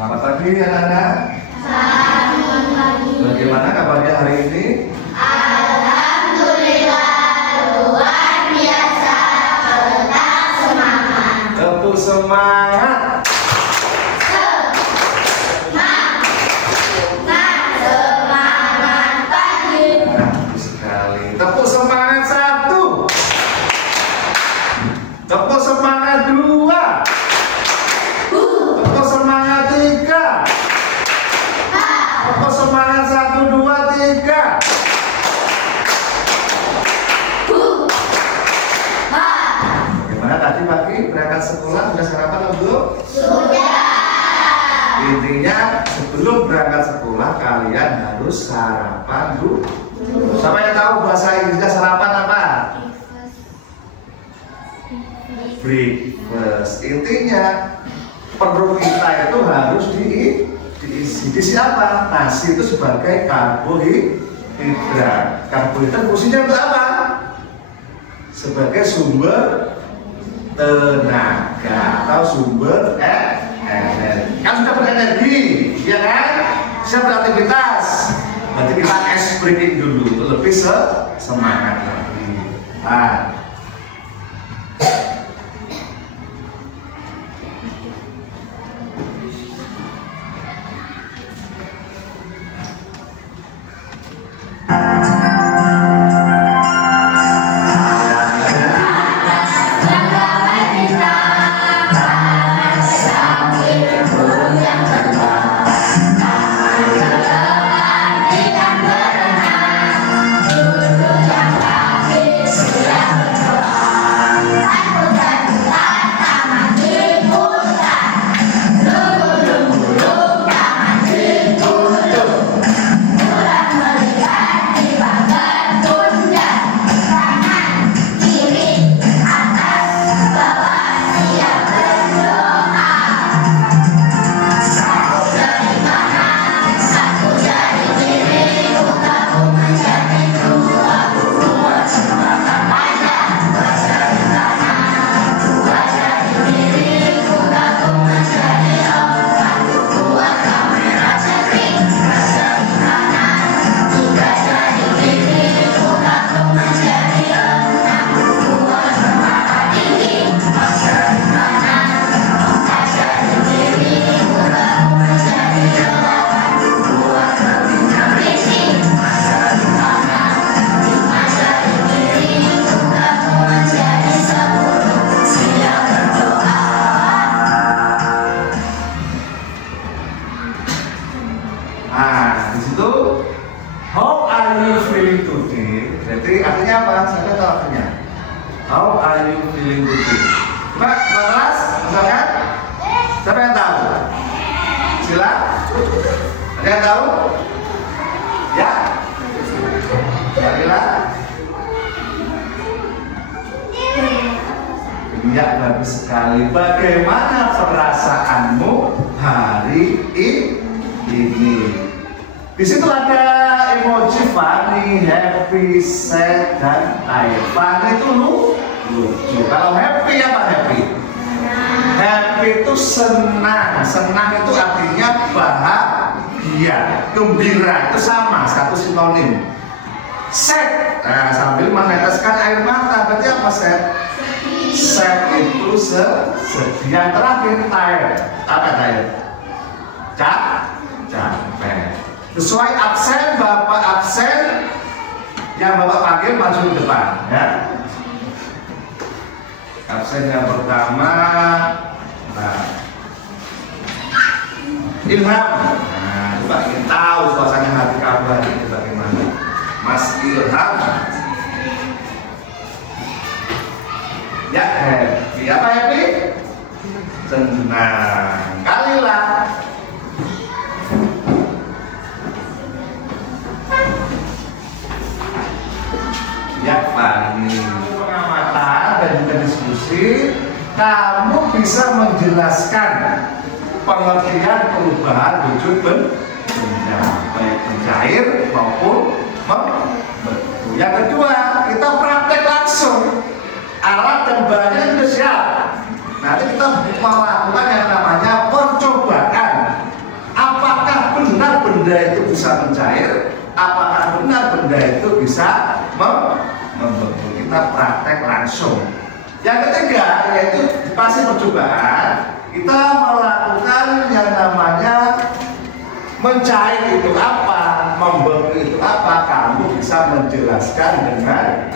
Selamat pagi anak-anak. Bagaimana kabarnya hari ini? Alhamdulillah luar biasa, tetap semangat. Tepuk semangat. Semangat pagi. Bagus sekali. Tepuk semangat 1. Tepuk semangat 2. Tepuk semangat 3. Tepuk semangat 1, 2, 3. Gimana tadi pagi berangkat sekolah sudah sarapan belum? Sudah. Intinya sebelum berangkat sekolah kalian harus sarapan dulu. Siapa yang tahu bahasa Inggrisnya sarapan apa? Breakfast. Intinya perut kita itu harus diisi. Diisi apa? Nasi itu sebagai karbohidrat. Karbohidrat fungsinya untuk apa? Sebagai sumber tenaga atau sumber energi. Kan sudah berenergi, ya kan? Siap beraktivitas. Berarti kita ice breaking dulu untuk lebih semangat lagi. Nah, di situ how are you feeling today? Jadi artinya apa? Saya tahu artinya. How are you feeling today? Coba kelas, misalkan siapa yang tahu? Sila. Ada yang tahu? Ya. Sila. Ya, bagus sekali. Bagaimana perasaanmu hari ini? Di situ ada emoji funny, happy, sad, dan tired. Funny itu lucu. Kalau happy apa happy? Happy itu senang. Senang itu artinya bahagia, gembira. Itu sama, satu sinonim. Sad, nah, sambil meneteskan air mata. Berarti apa sad? Set itu sedih. Yang terakhir tired. Apa tired? Capek. Sesuai absen, Bapak absen, yang Bapak panggil maju ke depan, ya. Absen yang pertama, nah, Ilham. Nah, coba ingin tahu suasana hati kamu hari ini bagaimana, Mas Ilham. Ya, happy. Apa happy? Senang. Kalilah. Ya, Fani. Pengamatan dan juga diskusi, kamu bisa menjelaskan pengertian perubahan wujud benda, baik pencair maupun membeku. Yang kedua, kita praktek langsung. Alat dan bahannya sudah siap. Nanti kita melakukan yang namanya percobaan. Apakah benar benda itu bisa mencair? Apakah benar benda itu bisa membeku? Kita praktek langsung. Yang ketiga, yaitu pasti percobaan. Kita melakukan yang namanya mencair itu apa, membeku itu apa. Kamu bisa menjelaskan dengan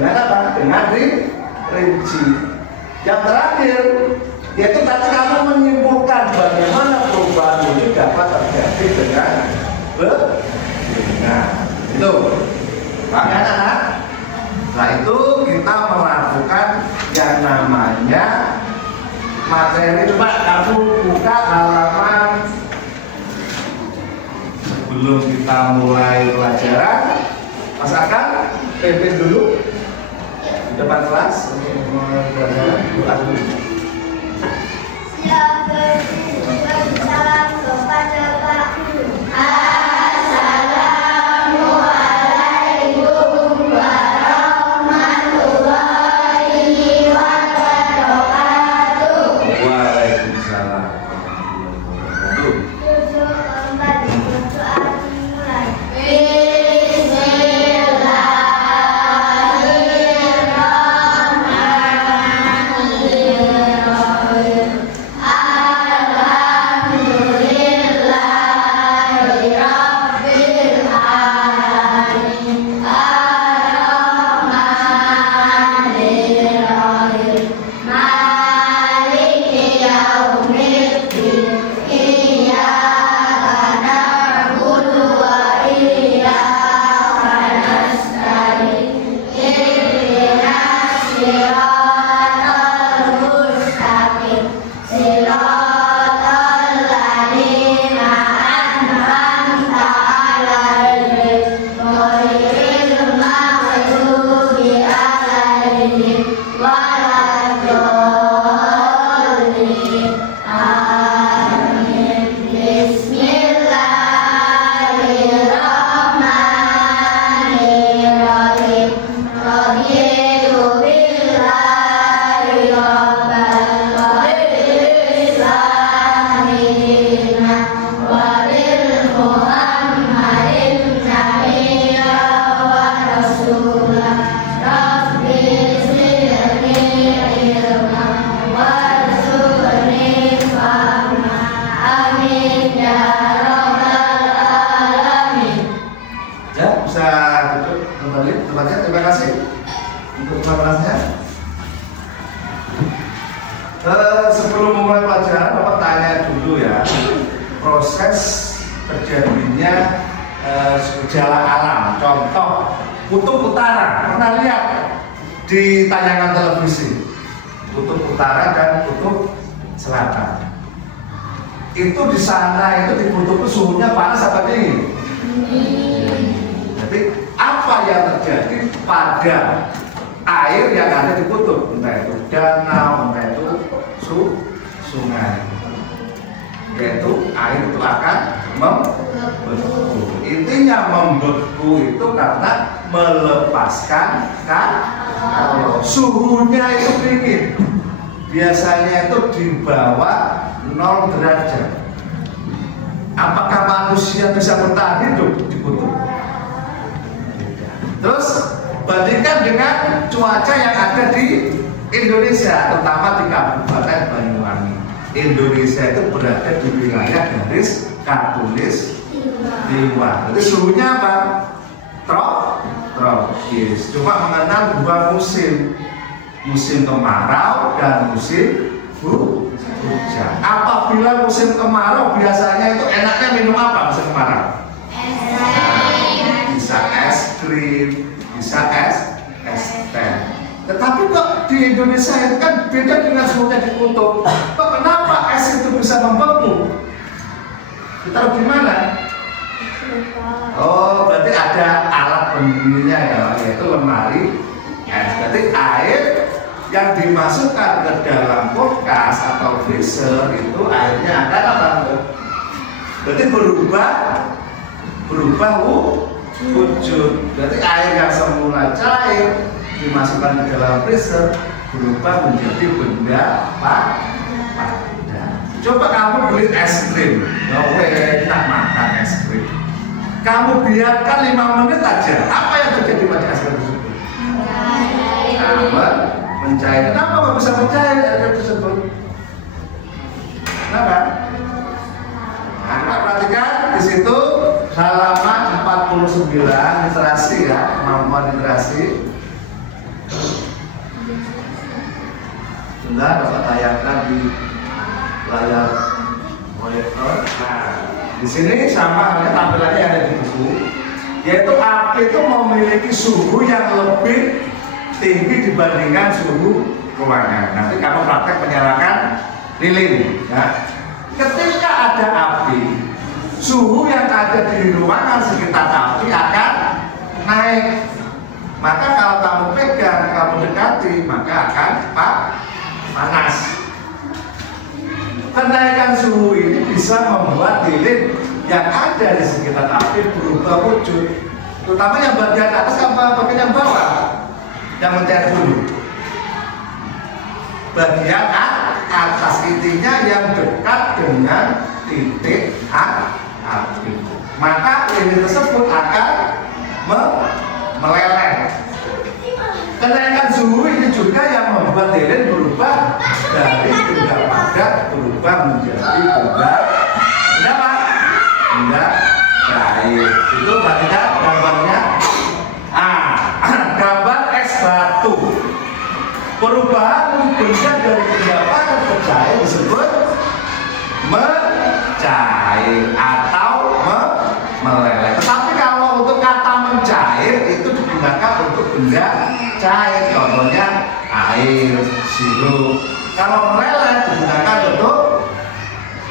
apa? Dengan rinci. Yang terakhir, yaitu tadi kamu menyimpulkan bagaimana perubahan wujud dapat terjadi dengan benar. Itu, paham ya anak-anak? Setelah itu kita melakukan yang namanya materi. Coba kamu buka halaman sebelum kita mulai pelajaran. Mas Akan, pimpin dulu di depan kelas untuk pelajaran. Doa dulu. Siap berdiri bersalam kepada Pak Guru. Assalamualaikum warahmatullahi wabarakatuh. Waalaikumsalam warahmatullahi wabarakatuh. Duduk kembali, berdoa dimulai. Terima kasih untuk pelajarannya. Sebelum memulai pelajaran, Bapak tanya dulu ya, proses terjadinya gejala alam. Contoh kutub utara, pernah lihat di tayangan televisi? Kutub utara dan kutub selatan. Itu di sana itu di kutub itu suhunya panas apa dingin? Jadi apa yang terjadi pada air yang ada di kutub, entah itu danau, entah itu sungai, yaitu air itu akan membeku. Intinya membeku itu karena melepaskan kalori. Suhunya itu dingin, biasanya itu di bawah 0 derajat. Apakah manusia bisa bertahan hidup di kutub? Terus bandingkan dengan cuaca yang ada di Indonesia, terutama di Kabupaten Banyuwangi. Indonesia itu berada di wilayah garis khatulistiwa. Jadi suhunya apa? Tropis. Cuma mengenal dua musim, musim kemarau dan musim hujan. Apabila musim kemarau biasanya itu enaknya minum apa musim kemarau? Bisa es krim, bisa es teh. Tetapi kok di Indonesia itu kan beda dengan suhunya di kutub. Kok kenapa es itu bisa membeku? Ditaruh di mana? Oh, berarti ada alat pendidiknya ya, yaitu lemari es. Berarti air yang dimasukkan ke dalam kulkas atau freezer itu airnya akan apa? Berarti berubah wujud. Berarti air yang semula cair dimasukkan ke dalam freezer berubah menjadi benda padat. Coba kamu beli es krim, enak makan es krim. Kamu biarkan 5 menit aja, apa yang terjadi pada es krim tersebut? Mencair. Kenapa nggak bisa mencair es krim tersebut? Kenapa? Nah, perhatikan di situ halaman 49 literasi ya, kemampuan literasi. Sudah dapat tayangkan di layar monitor. Nah, di sini sama halnya tampilannya ada di buku, yaitu api itu memiliki suhu yang lebih tinggi dibandingkan suhu ruangan. Nanti kamu praktek menyalakan lilin. Ya. Ketika ada api, suhu yang ada di ruangan sekitar api akan naik. Maka kalau kamu pegang, kamu dekati, maka akan panas. Kenaikan suhu ini bisa membuat lilin yang ada di sekitar api berubah wujud. Terutama yang bagian atas sama bagian yang bawah yang mencair dulu. Bagian atas intinya yang dekat dengan titik api. Maka lilin tersebut akan meleleh. Kenaikan suhu ini juga yang membuat lilin berubah dari benda padat berubah menjadi benda cair. Itu perhatikan gambarnya. Gambar es batu. Perubahan benda dari benda padat ke cair disebut mencair atau meleleh. Tetapi kalau untuk kata mencair itu digunakan untuk benda cair, contohnya air, sirup. Kalau meleleh digunakan untuk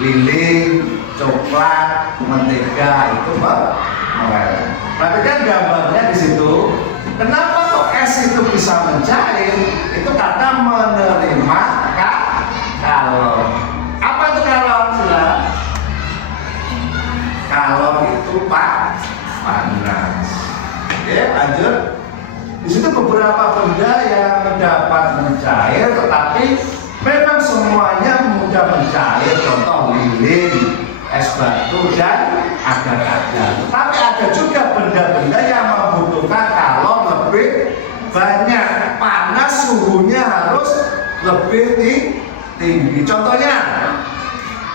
lilin, coklat, mentega, itu meleleh. Perhatikan gambarnya di situ. Kenapa kok es itu bisa mencair? Itu karena menerima kalor. Apa itu kalor? Sudah? Kalor itu panas. Oke, lanjut. Di situ beberapa benda yang dapat mencair, tetapi memang semuanya mudah mencair. Contoh lilin, es batu, dan agar-agar. Tapi ada juga benda-benda yang membutuhkan kalor lebih banyak. Panas suhunya harus lebih tinggi. Contohnya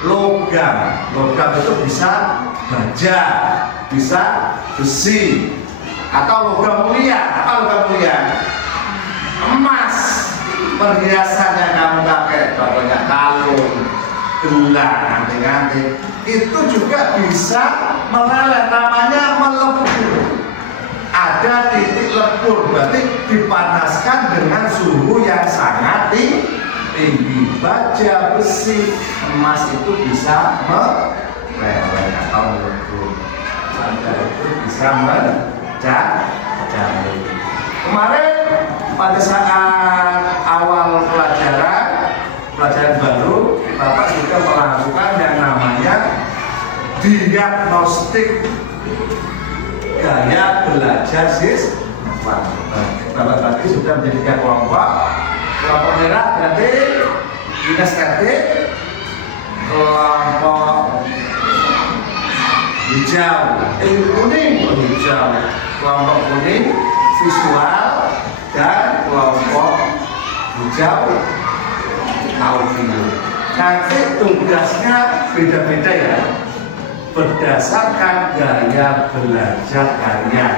logam. Logam itu bisa baja, bisa besi, atau logam mulia. Apa logam mulia? Emas. Perhiasan yang kamu pakai, contohnya kalung, gelang, anting-anting, itu juga bisa meleleh, namanya melebur. Ada titik lebur, berarti dipanaskan dengan suhu yang sangat tinggi. Baja, besi, emas itu bisa meleleh atau melebur. Baja itu bisa mencair. Kemarin pada saat awal pelajaran baru, Bapak juga melakukan yang namanya diagnostik gaya belajar siswa. Bapak tadi sudah menjadi kelompok. Kelompok merah berarti kinestetik, kelompok hijau, kuning hijau, kelompok kuning visual, dan kelompok hijau audio. Nanti tugasnya beda-beda ya, berdasarkan gaya belajar kalian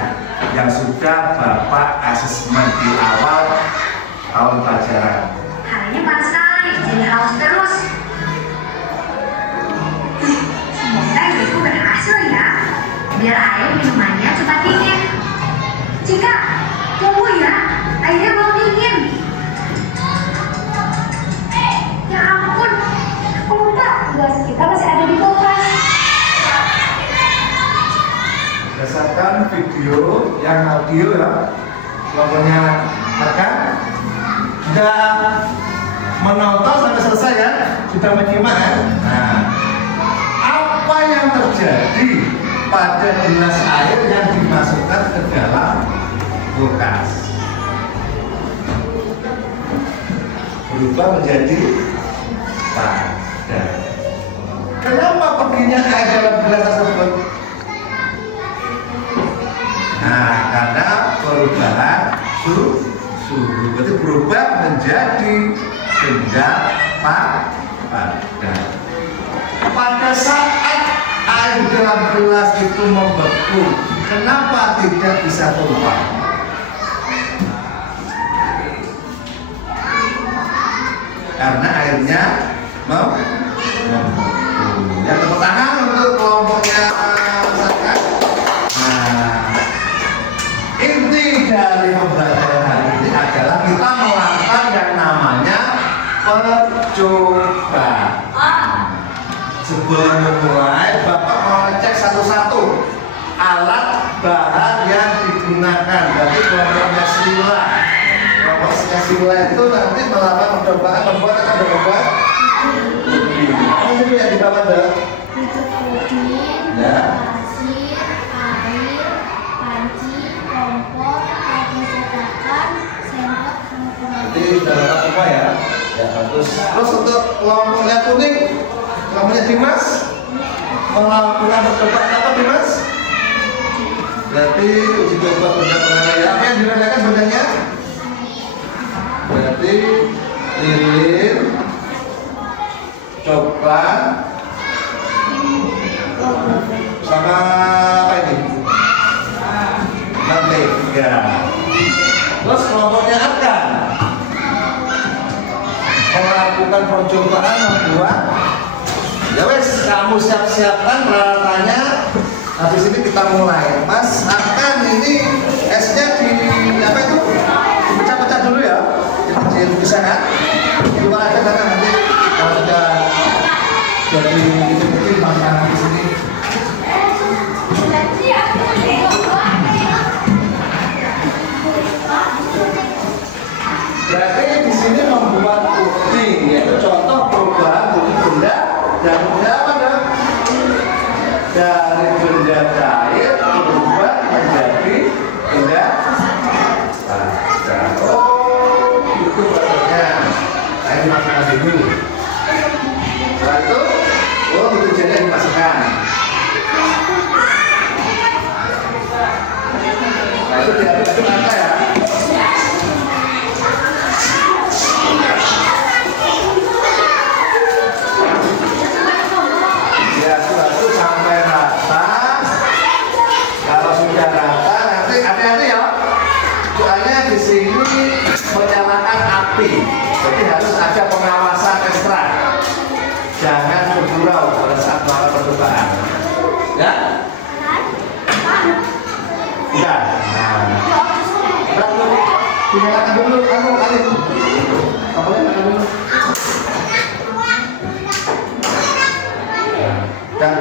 yang sudah Bapak asesmen di awal tahun pelajaran. Harinya panas sekali, jadi haus terus. Semoga ibu berhasil ya, biar air minumannya cepat dingin. Cika, tunggu ya, airnya belum dingin. Ya ampun, aku lupa gelas kita masih ada di kulkas. Berdasarkan video yang audio ya, pokoknya akan sudah menonton sampai selesai ya, sudah menyimak ya. Nah, apa yang terjadi pada gelas air yang dimasukkan ke dalam kulkas? Berubah menjadi padat. Kenapa perginya air dalam gelas tersebut? Nah, karena perubahan suhu, berarti berubah menjadi benda padat. Pada saat air dalam gelas itu membeku, kenapa tidak bisa tumpah? Karena airnya membeku. Ya, tepuk tangan untuk kelompoknya masyarakat. Nah, inti dari pembelajaran hari ini adalah kita melakukan yang namanya percobaan. Sebelum memulai, Bapak mau ngecek satu-satu alat bahan yang digunakan. Berarti kelompoknya Sila. Kelompoknya Sila itu nanti melakukan percobaan, membuat akan berubah. Apa itu yang di bawah ada? Ya. pasir, air, panci, kompor, alat cetakan, sendok, sama pengawas. Jadi sudah lengkap semua ya. Ya bagus. Terus untuk kelompoknya kuning, kelompoknya Dimas melakukan percobaan apa Dimas? Berarti uji coba benda penilaian. Apa yang dinilaikan bendanya? Berarti lilin, coklat, sama apa ini? Mentega. Terus kelompoknya akan melakukan percobaan membuat. Ya wes, kamu siap-siapkan peralatannya. Habis ini kita mulai. Mas akan ini esnya di apa itu? Dipecah-pecah dulu ya. Kecil bisa kan? Di luar aja karena nanti kalau sudah jadi kecil makanan di sini. Berarti di sini membuat puding, yaitu contoh perubahan dari benda dan benda apa dong? Dari benda cair berubah menjadi benda padat. Oh, itu prosesnya. Saya dimasukkan dulu. Setelah itu, oh itu jadi dimasukkan. Nah itu diaduk-aduk apa ya? Diaduk-aduk sampai rata. Kalau sudah rata, nanti hati-hati ya. Soalnya di sini menyalakan api, jadi harus ada pengawasan ekstra. Jangan bergurau pada saat melakukan percobaan. Ya? Enggak. Nah, dinyalakan dulu, kamu kali. Kamu nyalakan dulu. Dan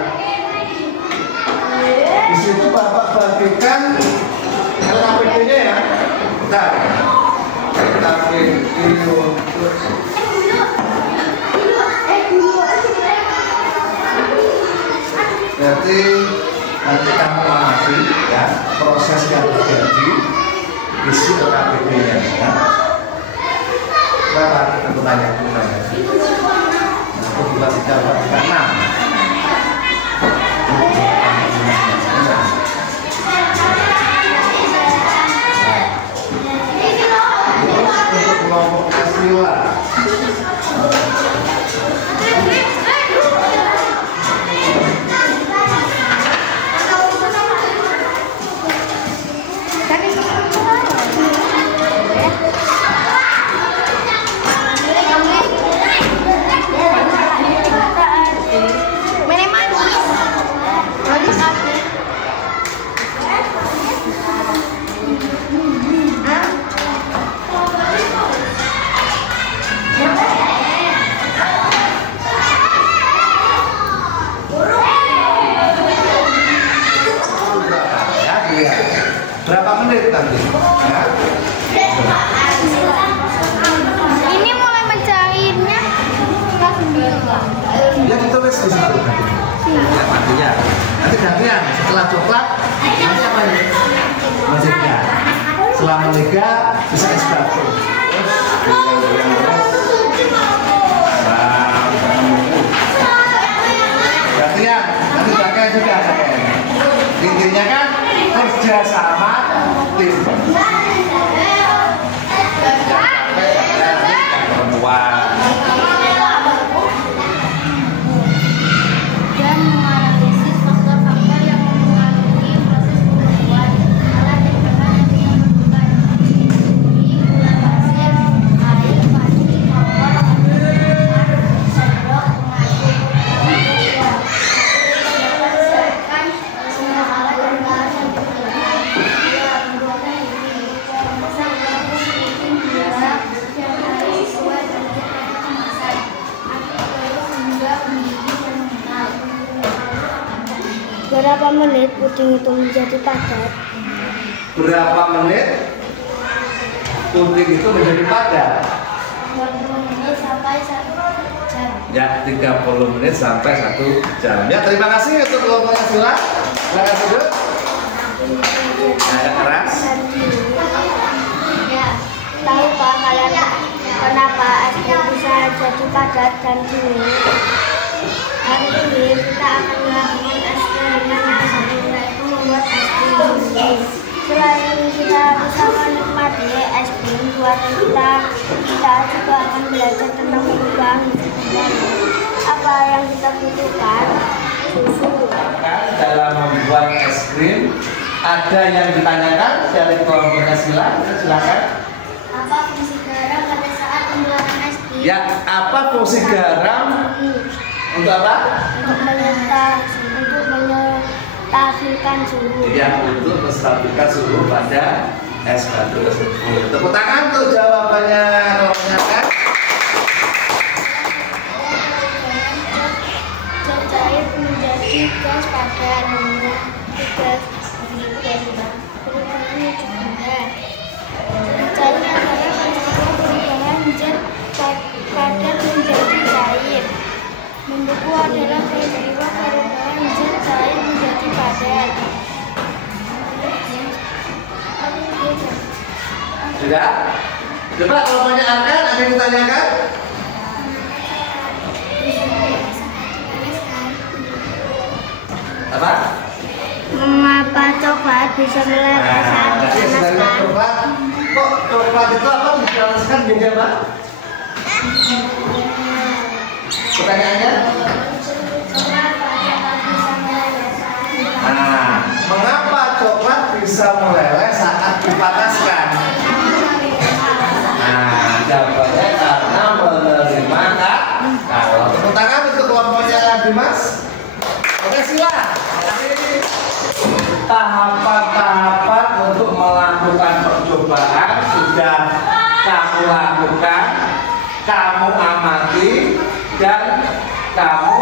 di situ Bapak bagikan LKPD-nya ya. Bentar. LKPD untuk berarti nanti kamu amati ya proses yang terjadi isi LKPD-nya ya. Berapa? Aku tanya. Aku juga tidak enam. Terus untuk kelompok Sila tulis di situ. Ya, matinya. Nanti gantian. Setelah coklat, nanti apa ini? Menjaga. Setelah menjaga, bisa es batu. Gantian. Nanti pakai juga. Intinya kan kerja sama tim. Dan menganalisis faktor-faktor yang mempengaruhi proses pembuatan alat dan bahan yang diperlukan seperti gula pasir, air, padi, kompor, sendok, mangkuk, siapkan semua alat dan bahan yang diperlukan. Pembuatan ini memesan berapa sedikit gula dan air sesuai dengan kemasan. Hingga mendidih dan mengenal. Berapa menit puding itu menjadi padat? Berapa menit puding itu menjadi padat? 20 menit sampai 1 jam. Ya, 30 menit sampai 1 jam. Ya, terima kasih untuk kelompoknya Sila. Silakan duduk. Agak keras. Ya, tahu Pak kalian kenapa es krim bisa jadi padat dan dingin? Hari ini kita akan melakukan es krim yang satu, yaitu membuat es krim dingin. Selain kita bisa menikmati es krim buatan kita juga akan belajar tentang perubahan lingkungan. Apa yang kita butuhkan? Susu. Dalam membuat es krim, ada yang ditanyakan dari kelompoknya Sila. Silakan. Apa fungsi garam pada saat pembuatan es krim? Ya, apa fungsi garam? Untuk apa? Untuk menstabilkan suhu. Ya, untuk menstabilkan suhu pada es batu tersebut. Tepuk tangan untuk jawabannya kelompoknya kan? Zat cair menjadi gas pada nomor 3 perubahan juga. Cair adalah perubahan zat padat menjadi cair. Membeku adalah peristiwa perubahan zat cair menjadi padat. Sudah? Coba kelompoknya Arkan, ada yang ditanyakan? Apa? Mengapa coklat bisa meleleh saat dipanaskan? Kok coklat itu apa dipanaskan jadi apa? Pertanyaannya? Nah, mengapa coklat bisa meleleh saat dipanaskan? Nah, jawabannya karena menerima kalau tepuk tangan untuk kelompoknya Dimas. Oke, Sila. Tahapan-tahapan untuk melakukan percobaan sudah kamu lakukan, kamu amati, dan kamu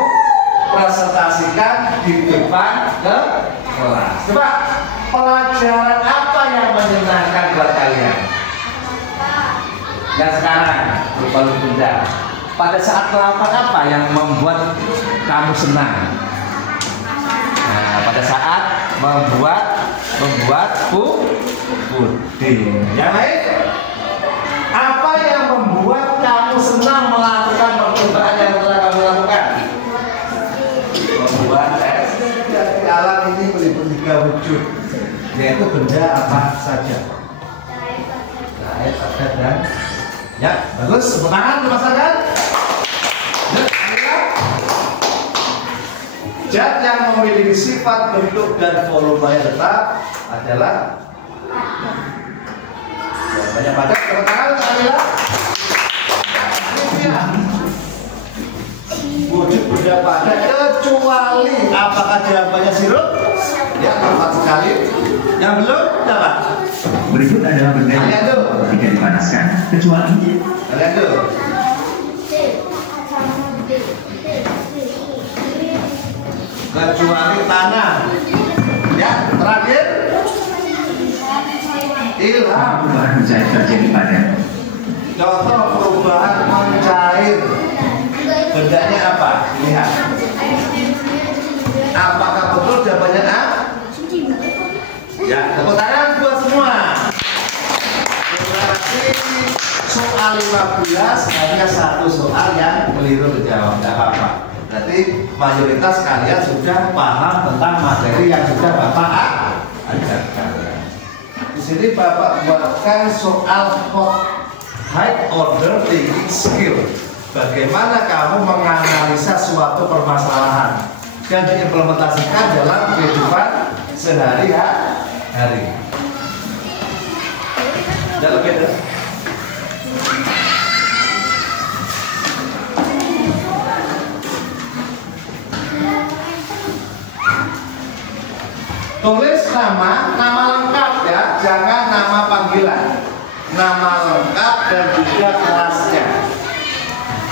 presentasikan di depan kelas. Coba, pelajaran apa yang menyenangkan buat kalian? Yang sekarang berupa benda. Pada saat melakukan apa yang membuat kamu senang? Nah, pada saat membuat puding. Yang lain? Apa yang membuat kamu senang melakukan percobaan yang telah kamu lakukan? Membuat es. Jadi alam ini meliputi 3 wujud, yaitu benda apa saja? Air, padat, dan ya, bagus. Tepuk tangan, dimasakkan. Zat yang memiliki sifat, bentuk, dan volume yang tetap adalah banyak padat. Tepuk tangan untuk Amila. Wujud benda padat kecuali apakah jawabannya sirup? Ya, tepat sekali. Yang belum, dapat. Berikut adalah benda yang ketika dipanaskan kecuali Kalian tuh. Kecuali tanah. Ya, terakhir. Ilham. perubahan mencair terjadi pada Contoh perubahan mencair. Bendanya apa? Lihat. soal 15 hanya satu soal yang keliru dijawab, tidak apa-apa. Berarti mayoritas kalian sudah paham tentang materi yang sudah Bapak ajarkan. Di sini Bapak buatkan soal high order thinking skill. Bagaimana kamu menganalisa suatu permasalahan dan diimplementasikan dalam kehidupan sehari-hari. Tidak beda. Tulis nama lengkap ya, jangan nama panggilan. Nama lengkap dan juga kelasnya.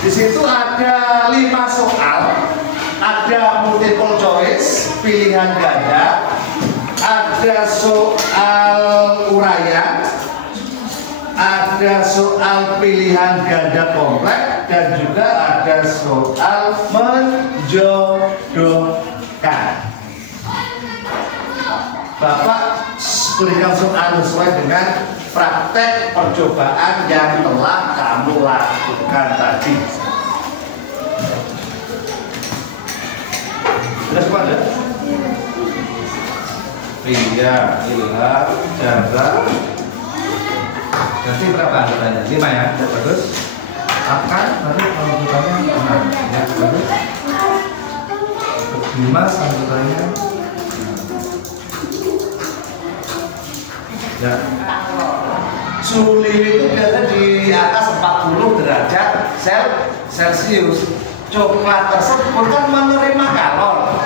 Di situ ada 5 soal, ada multiple choice, pilihan ganda, ada soal uraian, ada soal pilihan ganda kompleks, dan juga ada soal menjodohkan. Bapak berikan soal sesuai dengan praktek percobaan yang telah kamu lakukan tadi. Sudah semua ada? Iya, Ilham, Chandra. Nanti berapa anggotanya? 5 ya, bagus. Akan nanti anggotanya 6 ya, bagus. 5 anggotanya. Ya. Suhu lilin itu biasanya di atas 40 derajat Celcius. Coklat tersebut kan menerima kalor.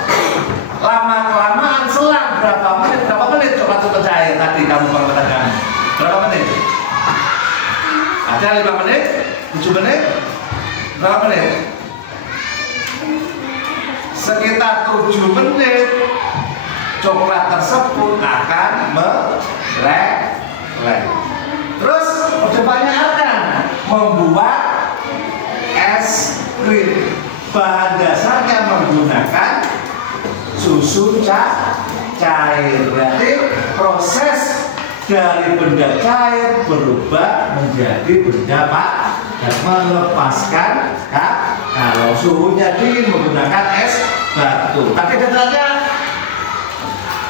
Lama-kelamaan selang berapa menit coklat itu cair tadi kamu mengatakan. Berapa menit? Ada 5 menit? 7 menit? Berapa menit? Sekitar 7 menit coklat tersebut akan meleleh. Terus percobaannya akan membuat es krim. Bahan dasarnya menggunakan susu cair. Berarti proses dari benda cair berubah menjadi benda dan melepaskan kalau suhunya dingin menggunakan es batu. Tapi dasarnya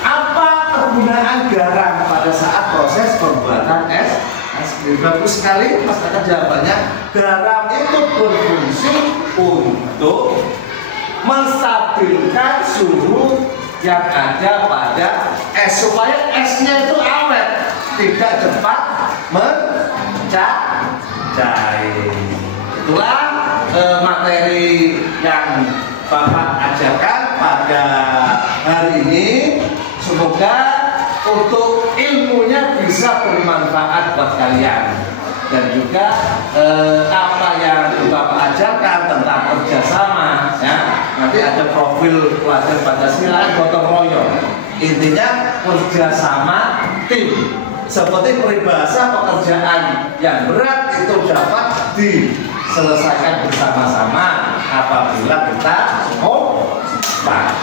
apa kegunaan garam pada saat proses pembuatan es krim? Bagus sekali, Mas akan jawabannya. Garam itu berfungsi untuk menstabilkan suhu yang ada pada es supaya esnya itu awet, tidak cepat mencair. Itulah materi yang Bapak ajarkan pada hari ini. Semoga untuk ilmunya bisa bermanfaat buat kalian, dan juga apa yang Bapak ajarkan tentang kerjasama ya. Nanti ada profil pelajar Pancasila gotong royong. Intinya kerjasama tim. Seperti peribahasa pekerjaan yang berat itu dapat diselesaikan bersama-sama apabila kita kompak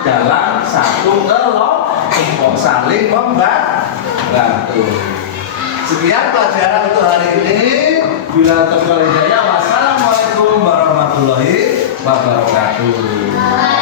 dalam satu kelompok, saling membantu. Sekian pelajaran untuk hari ini. Bila terkendala, wassalamualaikum warahmatullahi wabarakatuh.